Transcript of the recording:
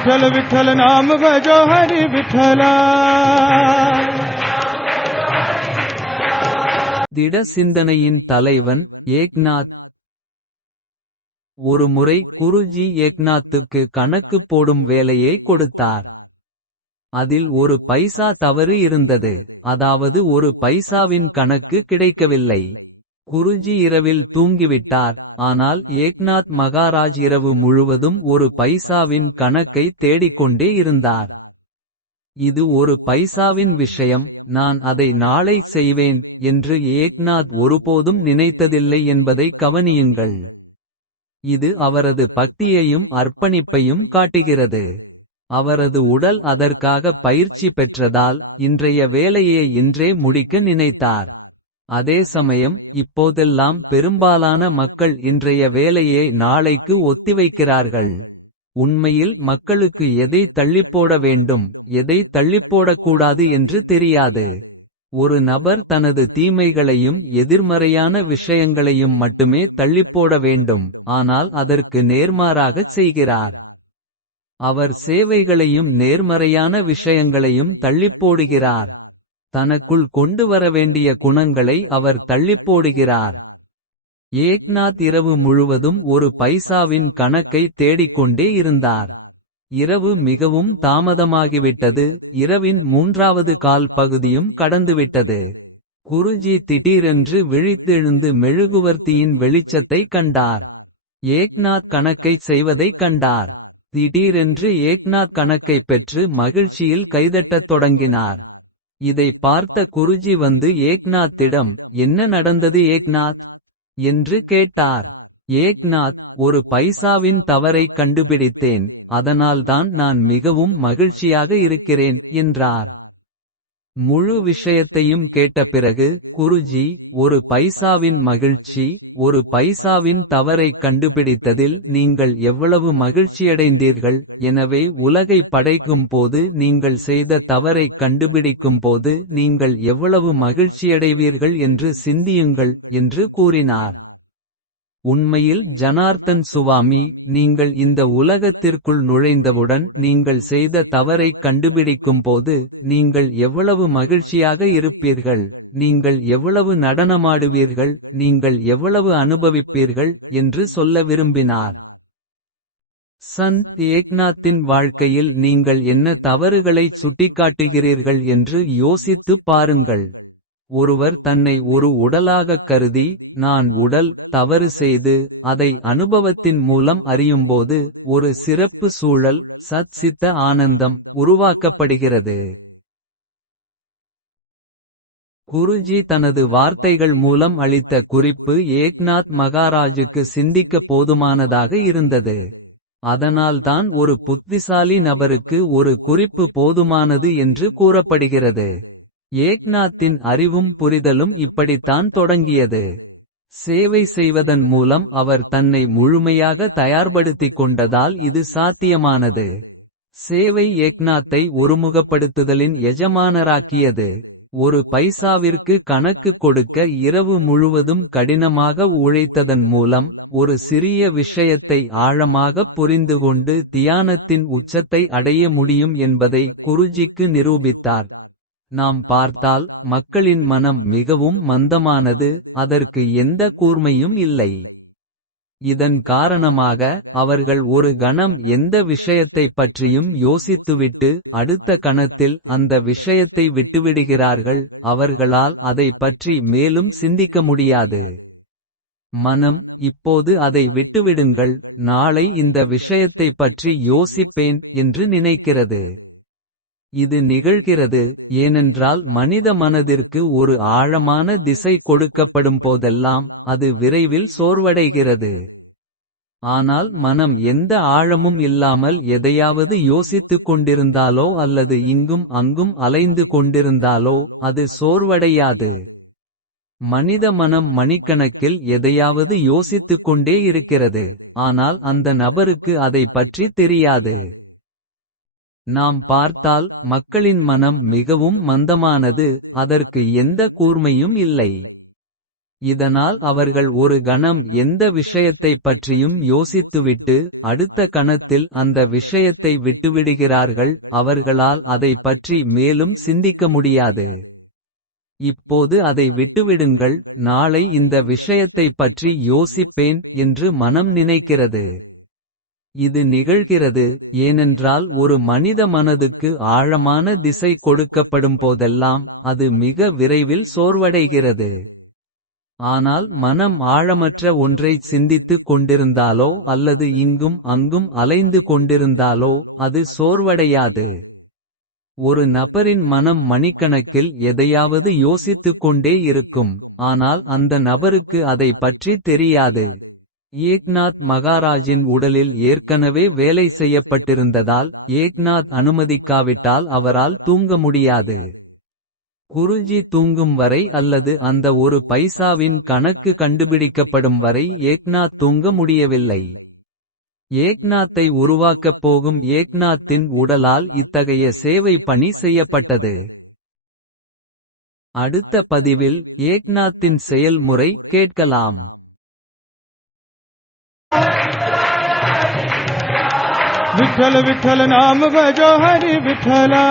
विठ्ठल विठ्ठल नाम भजो हरि विठ्ठला திட சிந்தனையின் தலைவன் ஏக்நாத் ஒருமுறை குருஜி ஏக்நாத்துக்கு கணக்கு போடும் வேலையை கொடுத்தார் அதில் ஒரு பைசா தவறு இருந்தது அதாவது ஒரு பைசாவின் கணக்கு கிடைக்கவில்லை குருஜி இரவில் தூங்கிவிட்டார் ஆனால் ஏக்நாத் மகாராஜ் இரவு முழுவதும் ஒரு பைசாவின் கணக்கை தேடிக்கொண்டே இருந்தார். இது ஒரு பைசாவின் விஷயம் நான் அதை நாளை செய்வேன் என்று ஏக்நாத் ஒருபோதும் நினைத்ததில்லை என்பதை கவனியுங்கள். இது அவரது பக்தியையும் அர்ப்பணிப்பையும் காட்டுகிறது. அவரது உடல் அதற்காக பயிற்சி பெற்றதால் இன்றைய வேலையை இன்றே முடிக்க நினைத்தார். அதே சமயம் இப்போதெல்லாம் பெரும்பாலான மக்கள் இன்றைய வேலையை நாளைக்கு ஒத்திவைக்கிறார்கள். உண்மையில் மக்களுக்கு எதை தள்ளிப்போட வேண்டும் எதை தள்ளிப்போடக்கூடாது என்று தெரியாது. ஒரு நபர் தனது தீமைகளையும் எதிர்மறையான விஷயங்களையும் மட்டுமே தள்ளிப்போட வேண்டும் ஆனால் அதற்கு நேர்மாறாகச் செய்கிறார். அவர் சேவைகளையும் நேர்மறையான விஷயங்களையும் தள்ளிப்போடுகிறார். தனக்குள் கொண்டு வர வேண்டிய குணங்களை அவர் தள்ளிப்போடுகிறார் ஏக்நாத் இரவு முழுவதும் ஒரு பைசாவின் கணக்கை தேடிக்கொண்டே இருந்தார். இரவு மிகவும் தாமதமாகிவிட்டது. இரவின் மூன்றாவது கால் பகுதியும் கடந்துவிட்டது. குருஜி திடீரென்று விழித்தெழுந்து மெழுகுவர்த்தியின் வெளிச்சத்தைக் கண்டார். ஏக்நாத் கணக்கைச் செய்வதைக் கண்டார். திடீரென்று ஏக்நாத் கணக்கைப் பெற்று மகிழ்ச்சியில் கைதட்டத் தொடங்கினார். இதை பார்த்த குருஜி வந்து ஏக்நாத்திடம் என்ன நடந்தது ஏக்நாத்? என்று கேட்டார். ஏக்நாத் ஒரு பைசாவின் தவறைக் கண்டுபிடித்தேன் அதனால்தான் நான் மிகவும் மகிழ்ச்சியாக இருக்கிறேன் என்றார். முழு விஷயத்தையும் கேட்ட பிறகு குருஜி ஒரு பைசாவின் மகிழ்ச்சி ஒரு பைசாவின் தவறைக் கண்டுபிடித்ததில் நீங்கள் எவ்வளவு மகிழ்ச்சியடைந்தீர்கள் எனவே உலகை படைக்கும் போது நீங்கள் செய்த தவறைக் கண்டுபிடிக்கும் போது நீங்கள் எவ்வளவு மகிழ்ச்சியடைவீர்கள் என்று சிந்தியுங்கள் என்று கூறினார். உண்மையில் ஜனார்த்தன் சுவாமி நீங்கள் இந்த உலகத்திற்குள் நுழைந்தவுடன் நீங்கள் செய்த தவறைக் கண்டுபிடிக்கும் போது நீங்கள் எவ்வளவு மகிழ்ச்சியாக இருப்பீர்கள் நீங்கள் எவ்வளவு நடனமாடுவீர்கள் நீங்கள் எவ்வளவு அனுபவிப்பீர்கள் என்று சொல்ல விரும்பினார். சந்த் ஏக்நாத்தின் வாழ்க்கையில் நீங்கள் என்ன தவறுகளைச் சுட்டிக்காட்டுகிறீர்கள் என்று யோசித்துப் பாருங்கள். ஒருவர் தன்னை ஒரு உடலாகக் கருதி நான் உடல் தவறு செய்து அதை அனுபவத்தின் மூலம் அறியும்போது ஒரு சிறப்பு சூழல் சத் சித்த ஆனந்தம் உருவாக்கப்படுகிறது. குருஜி தனது வார்த்தைகள் மூலம் அளித்த குறிப்பு ஏக்நாத் மகாராஜுக்கு சிந்திக்க போதுமானதாக இருந்தது. அதனால்தான் ஒரு புத்திசாலி நபருக்கு ஒரு குறிப்பு போதுமானது என்று கூறப்படுகிறது. ஏக்நாத்தின் அறிவும் புரிதலும் இப்படித்தான் தொடங்கியது. சேவை செய்வதன் மூலம் அவர் தன்னை முழுமையாக தயார்படுத்திக் கொண்டதால் இது சாத்தியமானது. சேவை ஏக்நாத்தை ஒருமுகப்படுத்துதலின் எஜமானராக்கியது. ஒரு பைசாவிற்கு கணக்கு கொடுக்க இரவு முழுவதும் கடினமாக உழைத்ததன் மூலம் ஒரு சிறிய விஷயத்தை ஆழமாகப் புரிந்துகொண்டு தியானத்தின் உச்சத்தை அடைய முடியும் என்பதை குருஜிக்கு நிரூபித்தார். நாம் பார்த்தால் மக்களின் மனம் மிகவும் மந்தமானது அதற்கு எந்த கூர்மையும் இல்லை. இதன் காரணமாக அவர்கள் ஒரு கணம் எந்த விஷயத்தைப் பற்றியும் யோசித்துவிட்டு அடுத்த கணத்தில் அந்த விஷயத்தை விட்டுவிடுகிறார்கள் அவர்களால் அதை பற்றி மேலும் சிந்திக்க முடியாது. மனம் இப்போது அதை விட்டுவிடுங்கள் நாளை இந்த விஷயத்தைப் பற்றி யோசிப்பேன் என்று நினைக்கிறது. இது நிகழ்கிறது ஏனென்றால் மனித மனதிற்கு ஒரு ஆழமான திசை கொடுக்கப்படும் போதெல்லாம் அது விரைவில் சோர்வடைகிறது. ஆனால் மனம் எந்த ஆழமும் இல்லாமல் எதையாவது யோசித்துக் கொண்டிருந்தாலோ அல்லது இங்கும் அங்கும் அலைந்து கொண்டிருந்தாலோ அது சோர்வடையாது. மனித மனம் மணிக்கணக்கில் எதையாவது யோசித்துக் கொண்டே இருக்கிறது ஆனால் அந்த நபருக்கு அதை பற்றி தெரியாது. நாம் பார்த்தால் மக்களின் மனம் மிகவும் மந்தமானது அதற்கு எந்த கூர்மையும் இல்லை. இதனால் அவர்கள் ஒரு கணம் எந்த விஷயத்தைப் பற்றியும் யோசித்துவிட்டு அடுத்த கணத்தில் அந்த விஷயத்தை விட்டுவிடுகிறார்கள் அவர்களால் அதை பற்றி மேலும் சிந்திக்க முடியாது. இப்போது அதை விட்டுவிடுங்கள் நாளை இந்த விஷயத்தைப் பற்றி யோசிப்பேன் என்று மனம் நினைக்கிறது. இது நிகழ்கிறது ஏனென்றால் ஒரு மனித மனதுக்கு ஆழமான திசை கொடுக்கப்படும் போதெல்லாம் அது மிக விரைவில் சோர்வடைகிறது. ஆனால் மனம் ஆழமற்ற ஒன்றைச் சிந்தித்துக் கொண்டிருந்தாலோ அல்லது இங்கும் அங்கும் அலைந்து கொண்டிருந்தாலோ அது சோர்வடையாது. ஒரு நபரின் மனம் மணிக்கணக்கில் எதையாவது யோசித்துக் கொண்டே இருக்கும் ஆனால் அந்த நபருக்கு அதை பற்றி தெரியாது. ஏக்நாத் மகாராஜின் உடலில் ஏற்கனவே வேலை செய்யப்பட்டிருந்ததால் ஏக்நாத் அனுமதிக்காவிட்டால் அவரால் தூங்க முடியாது. குருஜி தூங்கும் வரை அல்லது அந்த ஒரு பைசாவின் கணக்கு கண்டுபிடிக்கப்படும் வரை ஏக்நாத் தூங்க முடியவில்லை. ஏக்நாத்தை உருவாக்கப் போகும் ஏக்நாத்தின் உடலால் இத்தகைய சேவை பணி செய்யப்பட்டது. அடுத்த பதிவில் ஏக்நாத்தின் செயல்முறை கேட்கலாம். विठल विठल नाम भजो हरि विठला